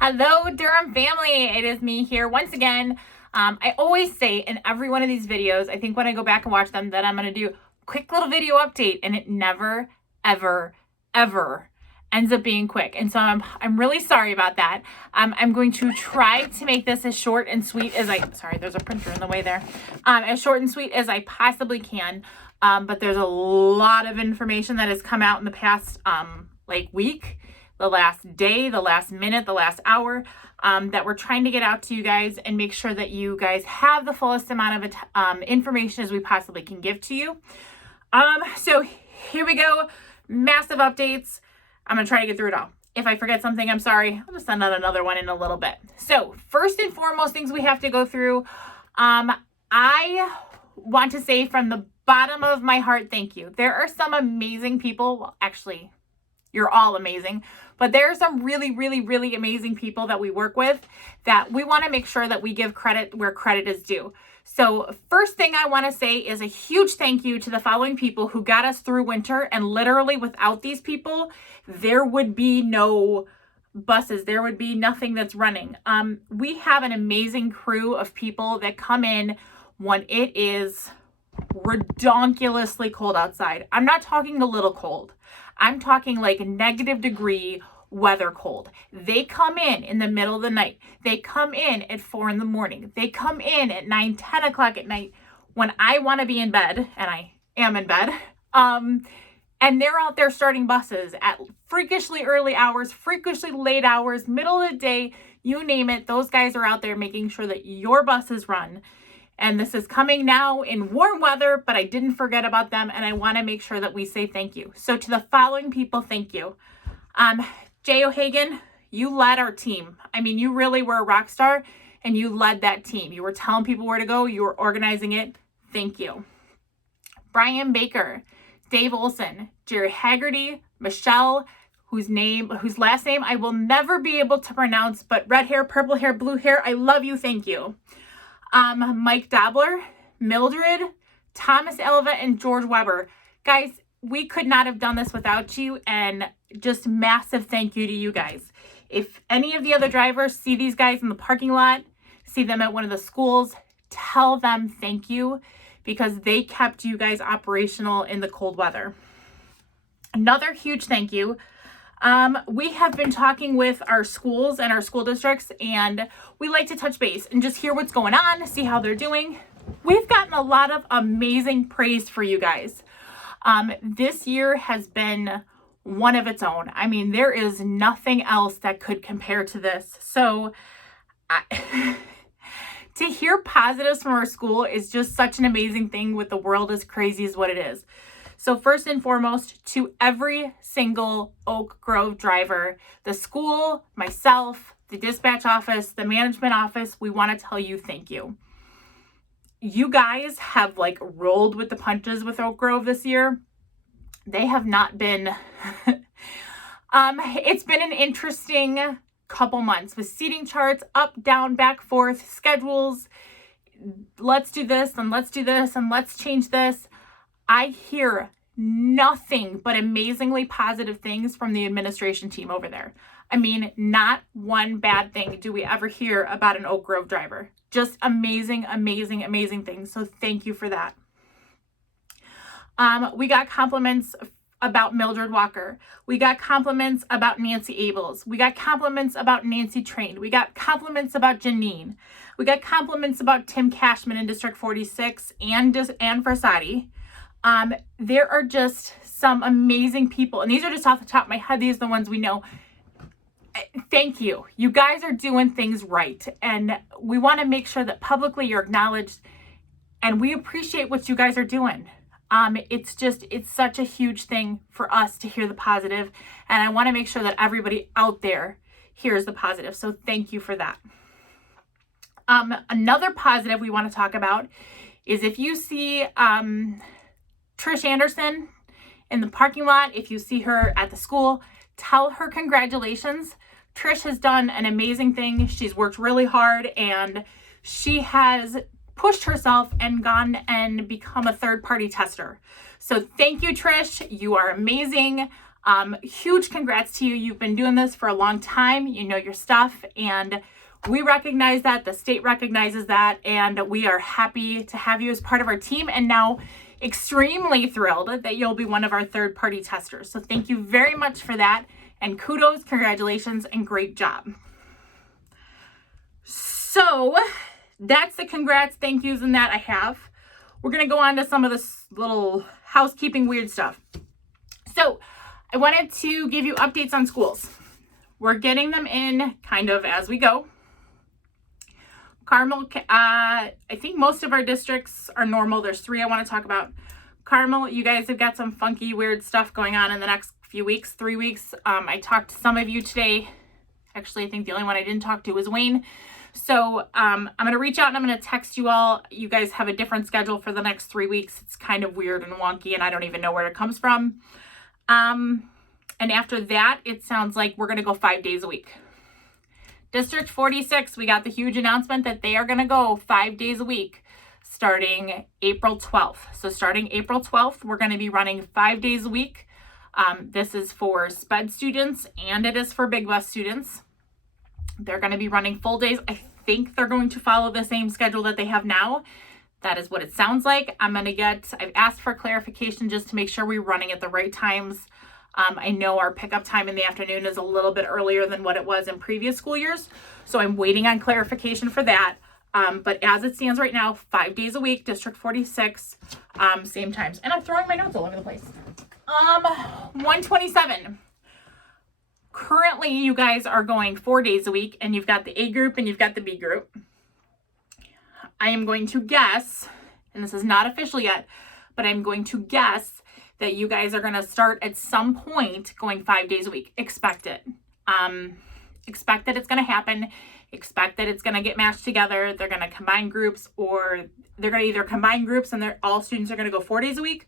Hello, Durham family. It is me here once again. I always say in every one of these videos, I think when I go back and watch them, that I'm going to do a quick little video update, and it never, ever, ever ends up being quick. And so I'm really sorry about that. I'm going to try to make this as short and sweet as sorry, there's a printer in the way there. As short and sweet as I possibly can. But there's a lot of information that has come out in the past week, the last day, the last minute, the last hour, that we're trying to get out to you guys and make sure that you guys have the fullest amount of information as we possibly can give to you. So here we go. Massive updates. I'm going to try to get through it all. If I forget something, I'm sorry. I'll just send out another one in a little bit. So first and foremost, things we have to go through. I want to say from the bottom of my heart, thank you. There are some amazing people. Well, actually, you're all amazing, but there are some really, really, really amazing people that we work with that we want to make sure that we give credit where credit is due. So first thing I want to say is a huge thank you to the following people who got us through winter, and literally without these people, there would be no buses. There would be nothing that's running. We have an amazing crew of people that come in when it is redonkulously cold outside. I'm not talking a little cold. I'm talking like -degree weather cold. They come in the middle of the night. They come in at 4 a.m. They come in at 9, 10 o'clock at night when I want to be in bed, and I am in bed. And they're out there starting buses at freakishly early hours, freakishly late hours, middle of the day, you name it. Those guys are out there making sure that your buses run. And this is coming now in warm weather, but I didn't forget about them, and I want to make sure that we say thank you. So to the following people, thank you. Jay O'Hagan, you led our team. I mean, you really were a rock star, and you led that team. You were telling people where to go. You were organizing it. Thank you. Brian Baker, Dave Olson, Jerry Haggerty, Michelle, whose last name I will never be able to pronounce, but red hair, purple hair, blue hair, I love you. Thank you. Mike Dobler, Mildred, Thomas Elva, and George Weber. Guys, we could not have done this without you, and just massive thank you to you guys. If any of the other drivers see these guys in the parking lot, see them at one of the schools, tell them thank you, because they kept you guys operational in the cold weather. Another huge thank you. We have been talking with our schools and our school districts, and we like to touch base and just hear what's going on, see how they're doing. We've gotten a lot of amazing praise for you guys. This year has been one of its own. I mean, there is nothing else that could compare to this. So to hear positives from our school is just such an amazing thing with the world as crazy as what it is. So first and foremost, to every single Oak Grove driver, the school, myself, the dispatch office, the management office, we want to tell you thank you. You guys have rolled with the punches with Oak Grove this year. They have not been, it's been an interesting couple months with seating charts, up, down, back, forth, schedules. Let's do this and let's do this and let's change this. I hear nothing but amazingly positive things from the administration team over there. I mean, not one bad thing do we ever hear about an Oak Grove driver. Just amazing, amazing, amazing things. So thank you for that. We got compliments about Mildred Walker. We got compliments about Nancy Abels. We got compliments about Nancy Train. We got compliments about Janine. We got compliments about Tim Cashman in District 46 and Versati. There are just some amazing people, and these are just off the top of my head. These are the ones we know. Thank you. You guys are doing things right, and we want to make sure that publicly you're acknowledged, and we appreciate what you guys are doing. It's such a huge thing for us to hear the positive, and I want to make sure that everybody out there hears the positive. So thank you for that. Another positive we want to talk about is if you see, Trish Anderson in the parking lot, if you see her at the school, tell her congratulations. Trish has done an amazing thing. She's worked really hard, and she has pushed herself and gone and become a third-party tester. So thank you, Trish. You are amazing. Huge congrats to you. You've been doing this for a long time. You know your stuff, and we recognize that. The state recognizes that, and we are happy to have you as part of our team, and now extremely thrilled that you'll be one of our third-party testers. So thank you very much for that, and kudos, congratulations, and great job. So that's the congrats, thank yous, and that I have. We're going to go on to some of this little housekeeping weird stuff. So I wanted to give you updates on schools. We're getting them in kind of as we go. Carmel, I think most of our districts are normal. There's 3 I want to talk about. Carmel, you guys have got some funky, weird stuff going on in the next few weeks, 3 weeks. I talked to some of you today. Actually, I think the only one I didn't talk to was Wayne. So I'm going to reach out and I'm going to text you all. You guys have a different schedule for the next 3 weeks. It's kind of weird and wonky, and I don't even know where it comes from. And after that, it sounds like we're going to go 5 days a week. District 46, we got the huge announcement that they are going to go 5 days a week starting April 12th. So starting April 12th, we're going to be running 5 days a week. This is for SPED students and it is for Big Bus students. They're going to be running full days. I think they're going to follow the same schedule that they have now. That is what it sounds like. I've asked for clarification just to make sure we're running at the right times. I know our pickup time in the afternoon is a little bit earlier than what it was in previous school years. So I'm waiting on clarification for that. But as it stands right now, 5 days a week, District 46, same times. And I'm throwing my notes all over the place. 127. Currently, you guys are going 4 days a week, and you've got the A group and you've got the B group. I am going to guess, and this is not official yet, but I'm going to guess that you guys are going to start at some point going 5 days a week. Expect it. Expect that it's going to happen. Expect that it's going to get matched together. They're going to combine groups, or they're going to either combine groups and all students are going to go 4 days a week,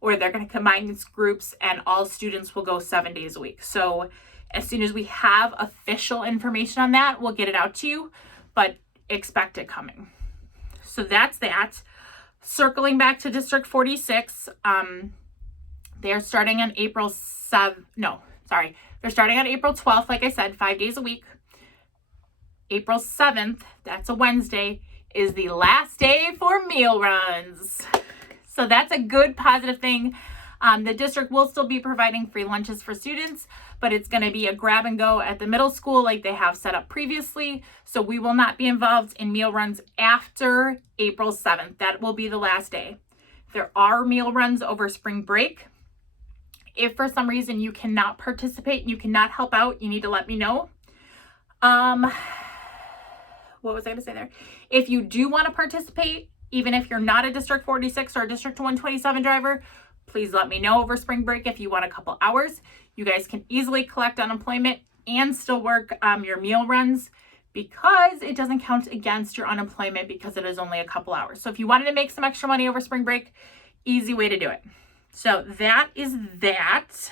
or they're going to combine groups and all students will go 7 days a week. So as soon as we have official information on that, we'll get it out to you, but expect it coming. So that's that. Circling back to District 46, they're starting on April 12th, like I said, 5 days a week. April 7th, that's a Wednesday, is the last day for meal runs. So that's a good positive thing. The district will still be providing free lunches for students, but it's going to be a grab and go at the middle school like they have set up previously. So we will not be involved in meal runs after April 7th. That will be the last day. There are meal runs over spring break. If for some reason you cannot participate, you cannot help out, you need to let me know. What was I going to say there? If you do want to participate, even if you're not a District 46 or a District 127 driver, please let me know over spring break if you want a couple hours. You guys can easily collect unemployment and still work your meal runs because it doesn't count against your unemployment because it is only a couple hours. So if you wanted to make some extra money over spring break, easy way to do it. So that is that.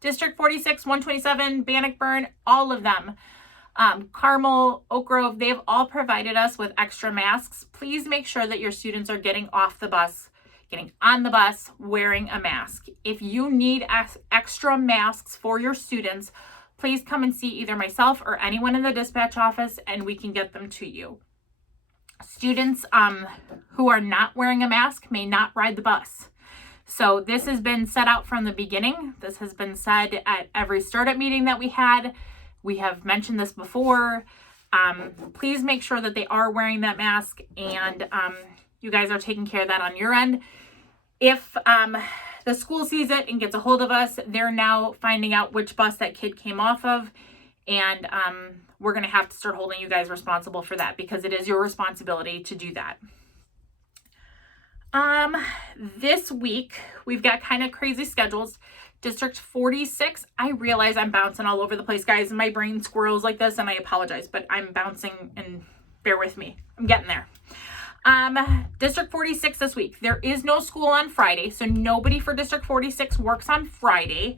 District 46, 127, Bannockburn, all of them. Carmel, Oak Grove, they've all provided us with extra masks. Please make sure that your students are getting off the bus, getting on the bus, wearing a mask. If you need extra masks for your students, please come and see either myself or anyone in the dispatch office and we can get them to you. Students who are not wearing a mask may not ride the bus. So this has been set out from the beginning. This has been said at every startup meeting that we had. We have mentioned this before. Please make sure that they are wearing that mask and you guys are taking care of that on your end. If the school sees it and gets a hold of us, they're now finding out which bus that kid came off of. And we're going to have to start holding you guys responsible for that because it is your responsibility to do that. This week, we've got kind of crazy schedules. District 46, I realize I'm bouncing all over the place, guys, and my brain squirrels like this, and I apologize, but I'm bouncing, and bear with me. I'm getting there. District 46 this week, there is no school on Friday, so nobody for District 46 works on Friday.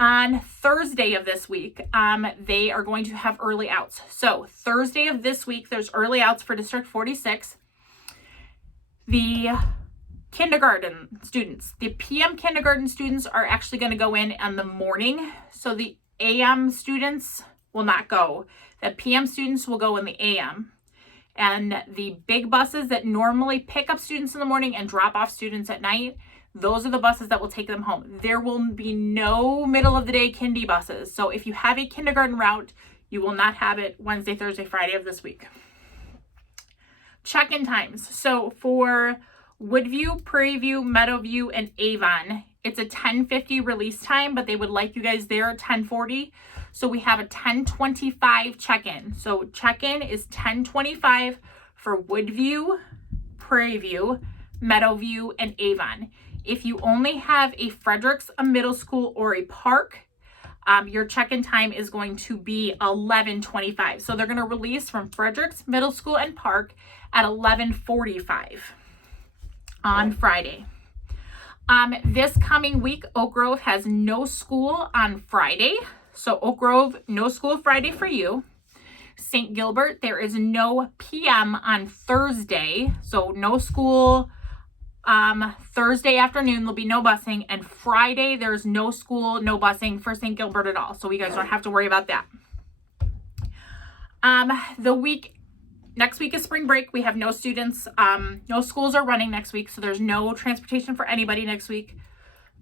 On Thursday of this week, they are going to have early outs. So Thursday of this week, there's early outs for District 46. The kindergarten students. The PM kindergarten students are actually going to go in the morning. So the AM students will not go. The PM students will go in the AM. And the big buses that normally pick up students in the morning and drop off students at night, those are the buses that will take them home. There will be no middle of the day kindy buses. So if you have a kindergarten route, you will not have it Wednesday, Thursday, Friday of this week. Check-in times. So for Woodview, Prairie View, Meadowview, and Avon, it's a 10:50 release time, but they would like you guys there at 10:40. So we have a 10:25 check-in. So check-in is 10:25 for Woodview, Prairie View, Meadowview, and Avon. If you only have a Fredericks, a middle school, or a park, your check-in time is going to be 11:25. So they're going to release from Fredericks, middle school, and park at 11:45 on Friday. This coming week, Oak Grove has no school on Friday. So Oak Grove, no school Friday for you. St. Gilbert, there is no PM on Thursday. So no school Thursday afternoon, there'll be no busing. And Friday, there's no school, no busing for St. Gilbert at all. So you guys don't have to worry about that. Next week is spring break. We have no students. No schools are running next week. So there's no transportation for anybody next week.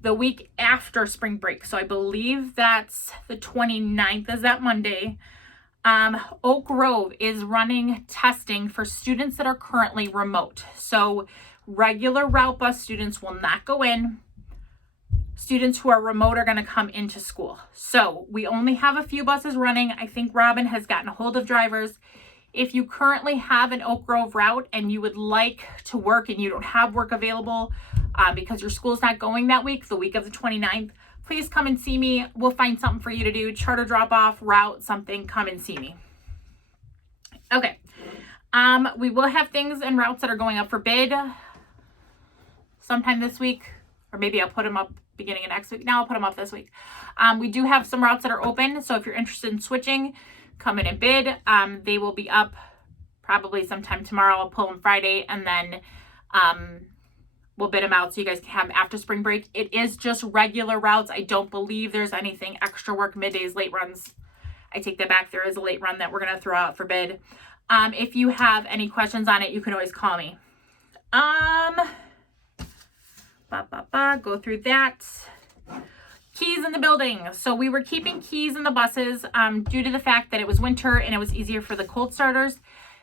The week after spring break, so I believe that's the 29th, is that Monday, Oak Grove is running testing for students that are currently remote. So regular route bus students will not go in. Students who are remote are going to come into school. So we only have a few buses running. I think Robin has gotten a hold of drivers. If you currently have an Oak Grove route and you would like to work and you don't have work available because your school's not going that week, the week of the 29th, please come and see me. We'll find something for you to do. Charter drop off, route, something, come and see me. Okay. We will have things and routes that are going up for bid sometime this week, or maybe I'll put them up beginning of next week. Now I'll put them up this week. We do have some routes that are open. So if you're interested in switching, come in and bid. They will be up probably sometime tomorrow. I'll pull them Friday, and then we'll bid them out so you guys can have them after spring break. It is just regular routes. I don't believe there's anything extra work, middays, late runs. I take that back. There is a late run that we're going to throw out for bid. If you have any questions on it, you can always call me. Go through that. Keys in the building. So we were keeping keys in the buses due to the fact that it was winter and it was easier for the cold starters.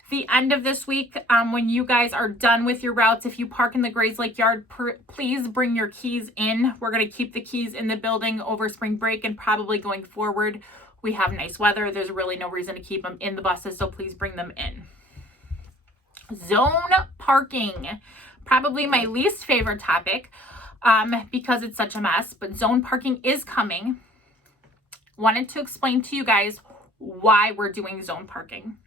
The end of this week, when you guys are done with your routes, if you park in the Grays Lake yard, please bring your keys in. We're going to keep the keys in the building over spring break and probably going forward. We have nice weather. There's really no reason to keep them in the buses, so please bring them in. Zone parking. Probably my least favorite topic because it's such a mess, but zone parking is coming. Wanted to explain to you guys why we're doing zone parking.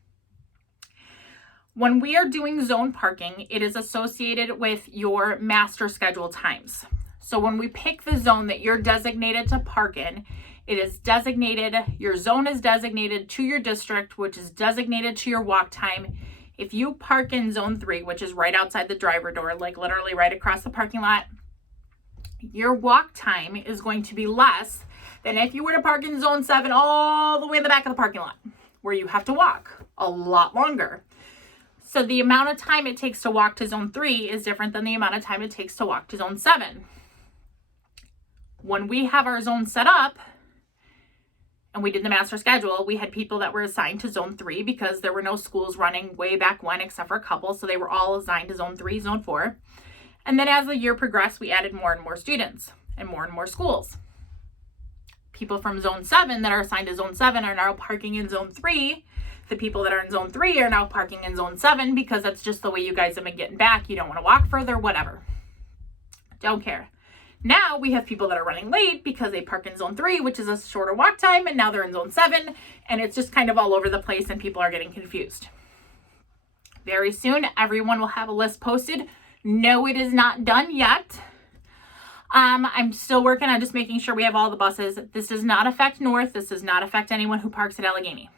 When we are doing zone parking, it is associated with your master schedule times. So when we pick the zone that you're designated to park in, it is designated, your zone is designated to your district, which is designated to your walk time. If you park in zone 3, which is right outside the driver door, like literally right across the parking lot, your walk time is going to be less than if you were to park in zone 7 all the way in the back of the parking lot, where you have to walk a lot longer. So the amount of time it takes to walk to zone 3 is different than the amount of time it takes to walk to zone 7. When we have our zone set up and we did the master schedule, we had people that were assigned to zone 3 because there were no schools running way back when except for a couple. So they were all assigned to zone 3, zone 4. And then as the year progressed, we added more and more students and more schools. People from zone 7 that are assigned to zone 7 are now parking in zone 3. The people that are in zone 3 are now parking in zone 7 because that's just the way you guys have been getting back. You don't want to walk further, whatever. Don't care. Now we have people that are running late because they park in zone 3, which is a shorter walk time, and now they're in zone 7, and it's just kind of all over the place and people are getting confused. Very soon, everyone will have a list posted. No, it is not done yet. I'm still working on just making sure we have all the buses. This does not affect North. This does not affect anyone who parks at Allegheny.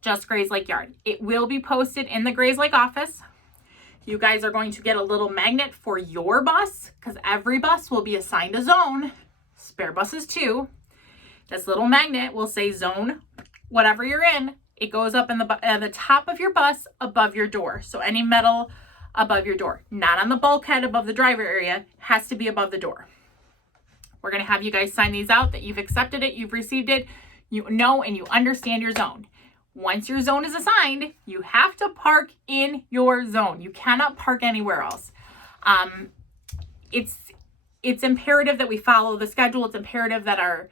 Just Grays Lake Yard. It will be posted in the Grays Lake office. you guys are going to get a little magnet for your bus, because every bus will be assigned a zone, spare buses too. This little magnet will say zone, whatever you're in. It goes up in the top of your bus above your door. So any metal above your door, not on the bulkhead above the driver area, has to be above the door. We're going to have you guys sign these out that you've accepted it, you've received it, you know and you understand your zone. Once your zone is assigned, you have to park in your zone. You cannot park anywhere else. It's imperative that we follow the schedule. It's imperative that our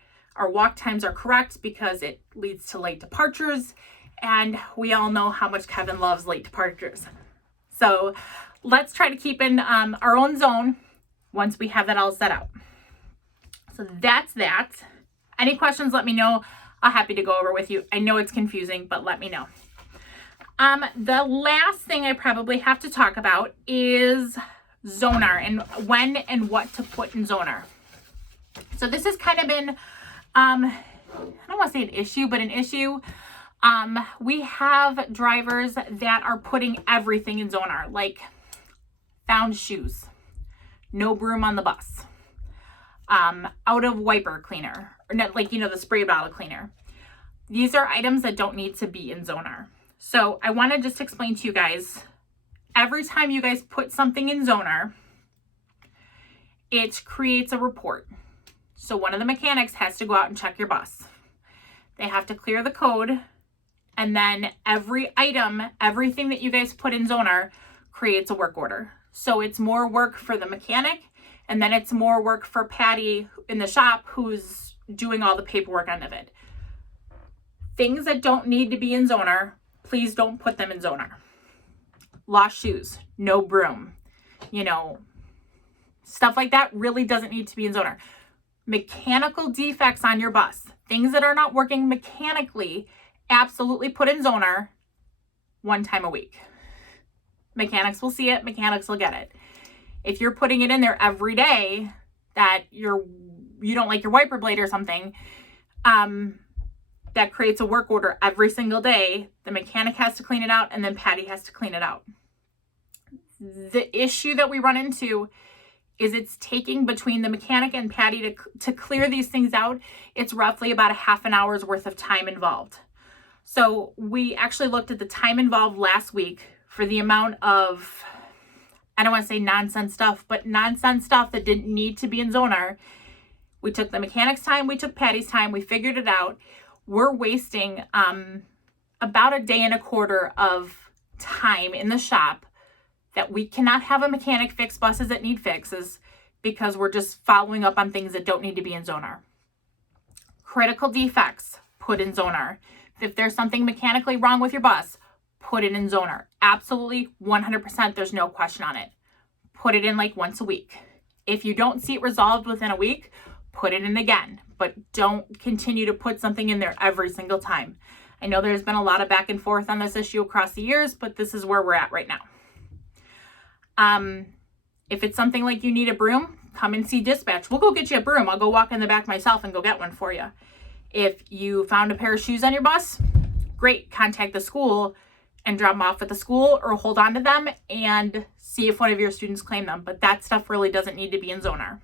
walk times are correct, because it leads to late departures. And we all know how much Kevin loves late departures. So let's try to keep in our own zone once we have that all set out. So that's that. Any questions, let me know. I'm happy to go over with you. I know it's confusing, but let me know. The last thing I probably have to talk about is Zonar and when and what to put in Zonar. So this has kind of been, I don't want to say an issue, but an issue. We have drivers that are putting everything in Zonar, like found shoes, no broom on the bus, out of wiper cleaner, or not, like, the spray bottle cleaner. These are items that don't need to be in Zonar. So I want to just explain to you guys, every time you guys put something in Zonar, it creates a report. So one of the mechanics has to go out and check your bus. They have to clear the code, and then every item, everything that you guys put in Zonar creates a work order. So it's more work for the mechanic, and then it's more work for Patty in the shop, who's doing all the paperwork end of it. Things that don't need to be in Zonar, please don't put them in Zonar. Lost shoes, no broom, stuff like that really doesn't need to be in Zonar. Mechanical defects on your bus, things that are not working mechanically, absolutely put in Zonar one time a week. Mechanics will see it, mechanics will get it. If you're putting it in there every day that you don't like your wiper blade or something, that creates a work order every single day. The mechanic has to clean it out, and then Patty has to clean it out. The issue that we run into is it's taking between the mechanic and Patty to clear these things out. It's roughly about a half an hour's worth of time involved. So we actually looked at the time involved last week for the amount of, I don't want to say nonsense stuff, but nonsense stuff that didn't need to be in Zonar. We took the mechanic's time, we took Patty's time, we figured it out. We're wasting about a day and a quarter of time in the shop that we cannot have a mechanic fix buses that need fixes, because we're just following up on things that don't need to be in Zonar. Critical defects, put in Zonar. If there's something mechanically wrong with your bus, put it in Zonar. Absolutely, 100%, there's no question on it. Put it in like once a week. If you don't see it resolved within a week, put it in again, but don't continue to put something in there every single time. I know there's been a lot of back and forth on this issue across the years, but this is where we're at right now. If it's something like you need a broom, come and see dispatch. We'll go get you a broom. I'll go walk in the back myself and go get one for you. If you found a pair of shoes on your bus, great, contact the school and drop them off at the school, or hold on to them and see if one of your students claim them. But that stuff really doesn't need to be in Zonar.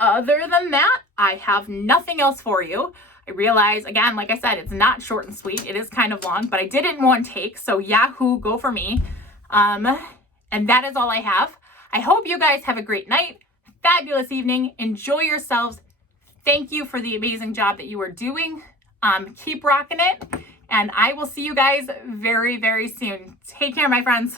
Other than that, I have nothing else for you. I realize, again, like I said, it's not short and sweet. It is kind of long, but I did it in one take. So Yahoo, go for me. And that is all I have. I hope you guys have a great night, fabulous evening. Enjoy yourselves. Thank you for the amazing job that you are doing. Keep rocking it. And I will see you guys very, very soon. Take care, my friends.